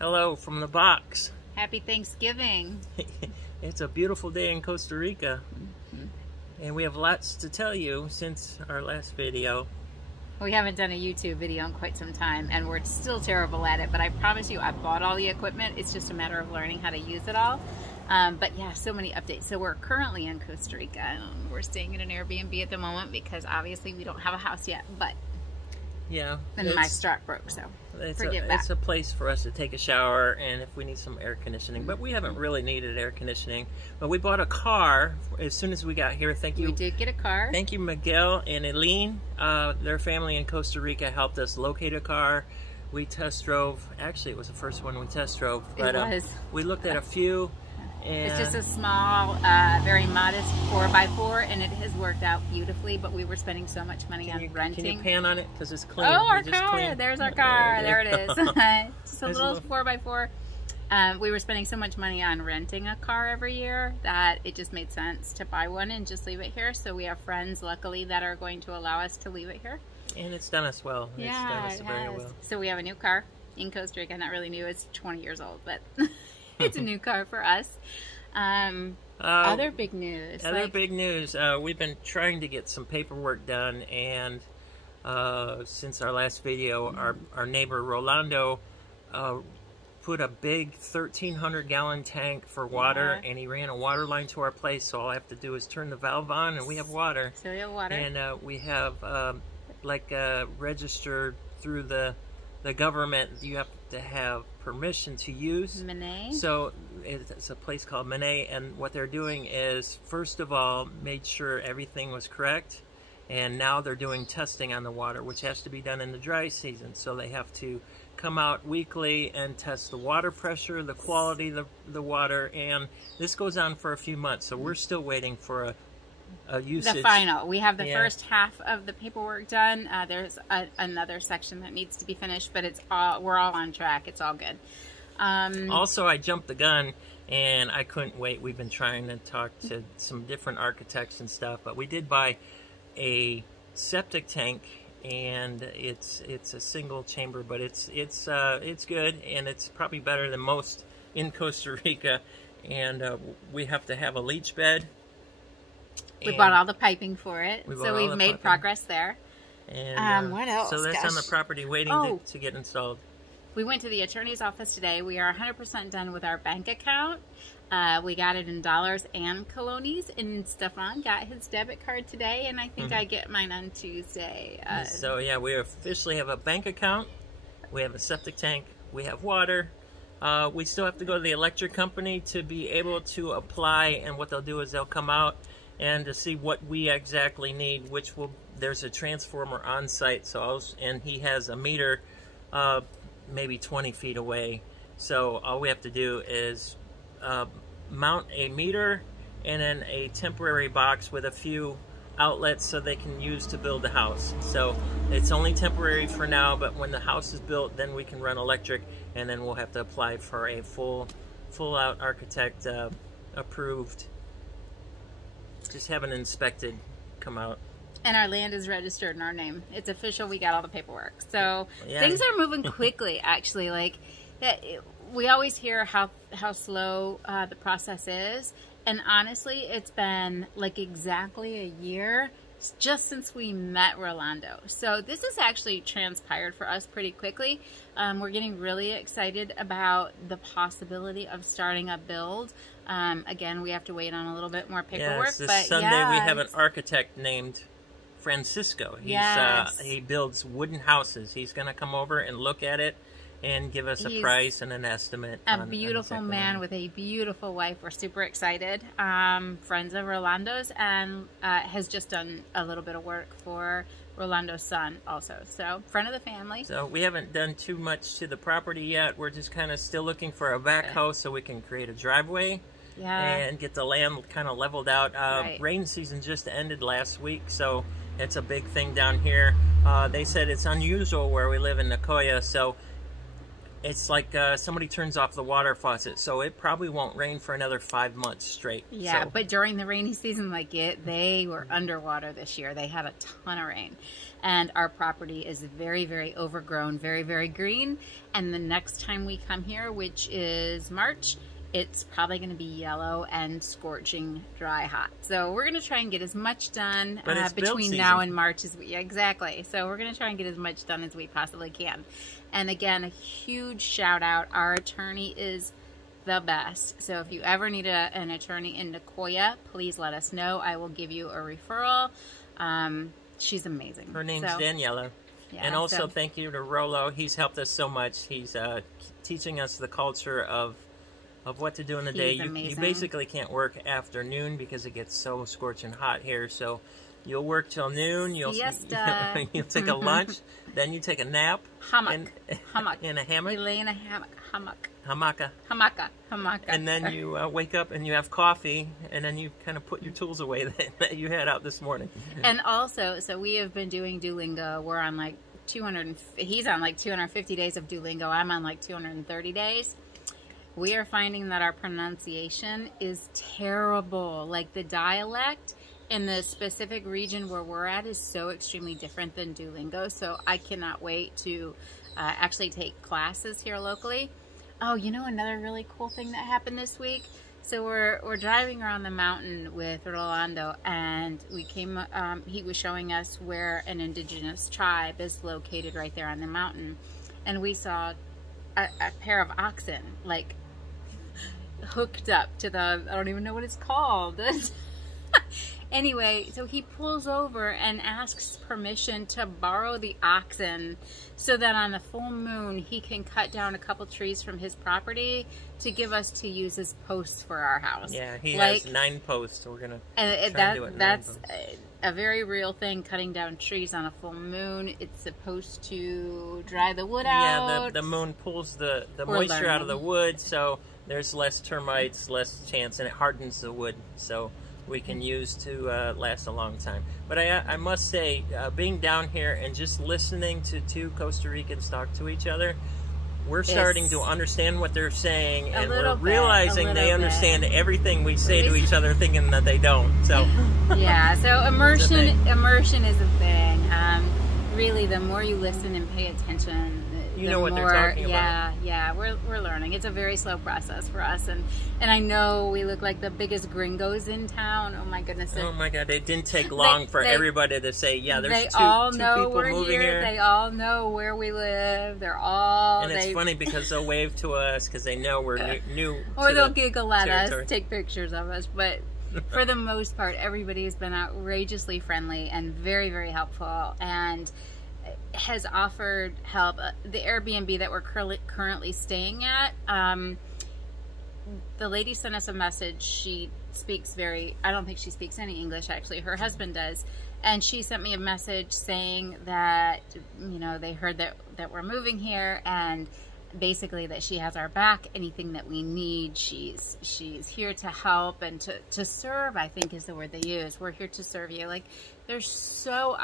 Hello from the box. Happy Thanksgiving. It's a beautiful day in Costa Rica. And we have lots to tell you since our last video. We haven't done a YouTube video in quite some time, and we're still terrible at it, but I promise you I bought all the equipment. It's just a matter of learning how to use it all. But yeah, so many updates. So we're currently in Costa Rica, and we're staying in an Airbnb at the moment because obviously we don't have a house yet, but yeah, and my strap broke, so forgive that. It's a place for us to take a shower and if we need some air conditioning, but we haven't really needed air conditioning. But we bought a car as soon as we got here. Thank you. We did get a car. Thank you, Miguel and Eileen. Their family in Costa Rica helped us locate a car. We test drove. Actually, it was the first one we test drove. But, it was. We looked at a few. And it's just a small, very modest 4x4, and it has worked out beautifully, but we were spending so much money on renting. Can you pan on it? Because it's clean. Oh, our car! There's our car! There it is. Just a little 4x4. We were spending so much money on renting a car every year that it just made sense to buy one and just leave it here. So we have friends, luckily, that are going to allow us to leave it here. And it's done us well. Yeah, it's done us very well. So we have a new car in Costa Rica. Not really new. It's 20 years old, but... It's a new car for us. Other big news. Big news. We've been trying to get some paperwork done, and since our last video, our neighbor Rolando put a big 1,300-gallon tank for water, and he ran a water line to our place. So all I have to do is turn the valve on, and we have water. So we have water. And we have registered through the government. You have to have permission to use. Manet. So it's a place called Manet, and what they're doing is, first of all, made sure everything was correct, and now they're doing testing on the water, which has to be done in the dry season. So they have to come out weekly and test the water pressure, the quality of the water, and this goes on for a few months. So we're still waiting for a usage. The final. We have the first half of the paperwork done. There's another section that needs to be finished, but we're all on track. It's all good. Also, I jumped the gun, and I couldn't wait. We've been trying to talk to some different architects and stuff, but we did buy a septic tank, and it's a single chamber, but it's good, and it's probably better than most in Costa Rica. And we have to have a leach bed. We bought all the piping for it, so we've made progress there. And what else? So that's on the property waiting to get installed. We went to the attorney's office today. We are 100% done with our bank account. We got it in dollars and colones, and Stefan got his debit card today, and I think I get mine on Tuesday. So yeah, we officially have a bank account. We have a septic tank. We have water. We still have to go to the electric company to be able to apply, and what they'll do is they'll come out and to see what we exactly need, there's a transformer on site, and he has a meter maybe 20 feet away. So all we have to do is mount a meter and then a temporary box with a few outlets so they can use to build the house. So it's only temporary for now, but when the house is built, then we can run electric, and then we'll have to apply for a full-out architect approved. Just have an inspected come out. And our land is registered in our name. It's official. We got all the paperwork. So things are moving quickly, actually. We always hear how slow the process is. And honestly, it's been like exactly a year just since we met Rolando. So this has actually transpired for us pretty quickly. We're getting really excited about the possibility of starting a build. Again, we have to wait on a little bit more paperwork. This Sunday we have an architect named Francisco. He builds wooden houses. He's going to come over and look at it and give us a price and an estimate. A beautiful man with a beautiful wife. We're super excited. Friends of Rolando's, and has just done a little bit of work for Rolando's son also. So, friend of the family. So we haven't done too much to the property yet. We're just kind of still looking for a back house so we can create a driveway. And get the land kind of leveled out. Rain season just ended last week, so it's a big thing down here. They said it's unusual where we live in Nicoya, so it's like somebody turns off the water faucet, so it probably won't rain for another 5 months straight. Yeah, so. But during the rainy season, they were underwater this year. They had a ton of rain. And our property is very, very overgrown, very, very green. And the next time we come here, which is March, it's probably going to be yellow and scorching dry hot. So we're going to try and get as much done between now and March as we, exactly. So we're going to try and get as much done as we possibly can. And again, a huge shout out. Our attorney is the best. So if you ever need an attorney in Nicoya, please let us know. I will give you a referral. She's amazing. Her name's Daniela. Yeah, and also thank you to Rollo. He's helped us so much. He's teaching us the culture of what to do in the day. You basically can't work afternoon because it gets so scorching hot here. So you'll work till noon. You'll take a lunch. Then you take a nap. Hammock. In a hammock. You lay in a hammock. Hamaka. And then you wake up and you have coffee, and then you kind of put your tools away that you had out this morning. And also, so we have been doing Duolingo. We're on like he's on like 250 days of Duolingo. I'm on like 230 days. We are finding that our pronunciation is terrible. Like the dialect in the specific region where we're at is so extremely different than Duolingo. So I cannot wait to actually take classes here locally. Oh, you know another really cool thing that happened this week? So we're driving around the mountain with Rolando, and we came. He was showing us where an indigenous tribe is located right there on the mountain, and we saw a pair of oxen like hooked up to the, I don't even know what it's called. Anyway, so he pulls over and asks permission to borrow the oxen so that on the full moon he can cut down a couple trees from his property to give us to use as posts for our house. Yeah, he has 9 posts, so we're going to try to do it. That's a very real thing, cutting down trees on a full moon. It's supposed to dry the wood out. Yeah, the moon pulls the moisture out of the wood, so there's less termites, less chance, and it hardens the wood, so we can use to last a long time. But I must say, being down here and just listening to 2 Costa Ricans talk to each other, we're starting to understand what they're saying, and we're realizing they understand everything we say to each other, thinking that they don't. So yeah, so immersion is a thing. Really, the more you listen and pay attention, you know what they're talking about. Yeah, we're learning. It's a very slow process for us, and I know we look like the biggest gringos in town. Oh my goodness! Oh my God! It didn't take long for everybody to say, yeah, there's two people moving here. They all know where we live. They're all. And it's funny because they'll wave to us because they know we're new. Or they'll giggle at us, take pictures of us, but. For the most part, everybody has been outrageously friendly and very, very helpful, and has offered help. The Airbnb that we're currently staying at, the lady sent us a message. She speaks I don't think she speaks any English, actually. Her husband does. And she sent me a message saying that, you know, they heard that we're moving here, and basically that she has our back. Anything that we need, she's here to help and to serve, I think is the word they use. We're here to serve you. Like, there's so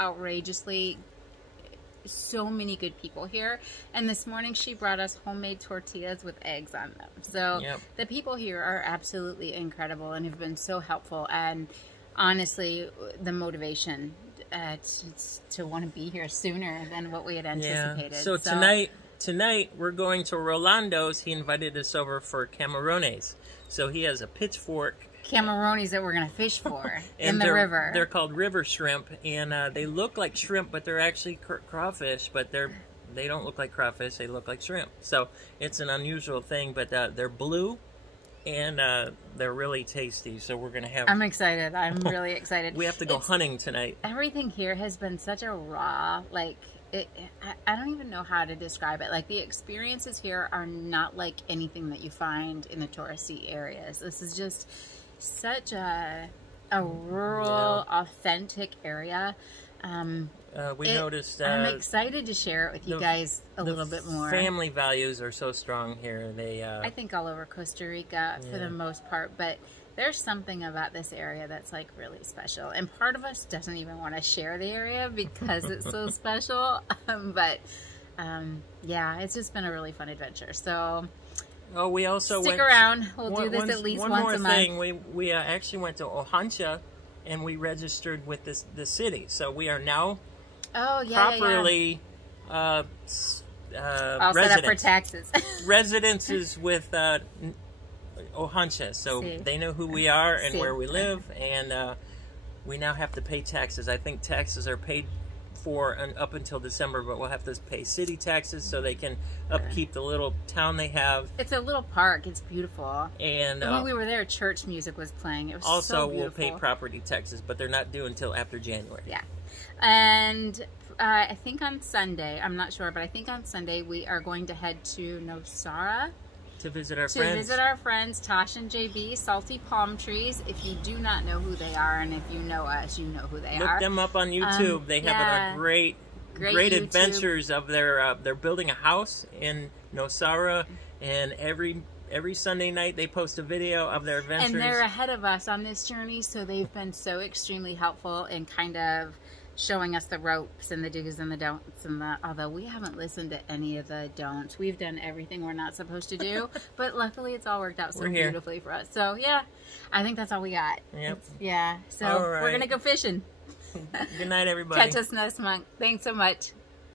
many good people here. And this morning she brought us homemade tortillas with eggs on them. So the people here are absolutely incredible and have been so helpful. And honestly, the motivation to want to be here sooner than what we had anticipated. Yeah. So tonight we're going to Rolando's. He invited us over for camarones. So he has a pitchfork. Camarones that we're going to fish for in the river. They're called river shrimp, and they look like shrimp, but they're actually crawfish, but they don't look like crawfish, they look like shrimp. So it's an unusual thing, but they're blue, and they're really tasty, so we're going to have... I'm excited. I'm really excited. We have to go hunting tonight. Everything here has been such a raw, like... I don't even know how to describe it. Like, the experiences here are not like anything that you find in the touristy areas. This is just such a rural, authentic area. We noticed... I'm excited to share it with you guys a little bit more. Family values are so strong here. I think all over Costa Rica for the most part, but there's something about this area that's like really special. And part of us doesn't even want to share the area because it's so special. But yeah, it's just been a really fun adventure. So, oh, we also stick around. We'll do this at least once a month. One more thing, we actually went to Ojancha, and we registered with the city. So we are now properly all set up for taxes. Residences with Ojancha, so they know who we are and where we live, and we now have to pay taxes. I think taxes are paid for up until December, but we'll have to pay city taxes so they can upkeep the little town they have. It's a little park. It's beautiful. And when we were there, church music was playing. It was also so beautiful. We'll pay property taxes, but they're not due until after January. Yeah, and I think on Sunday, I'm not sure, but I think on Sunday we are going to head to Nosara to visit our friends. To visit our friends, Tosh and JB, Salty Palm Trees. If you do not know who they are, and if you know us, you know who they are. Look them up on YouTube. They have a great adventures of their. They're building a house in Nosara, and every Sunday night they post a video of their adventures. And they're ahead of us on this journey, so they've been so extremely helpful in kind of showing us the ropes and the do's and the don'ts, and although we haven't listened to any of the don'ts, we've done everything we're not supposed to do, but luckily it's all worked out so beautifully for us. So yeah, I think that's all we got. Yep. So we're gonna go fishing. Good night, everybody. Catch us next month. Thanks so much.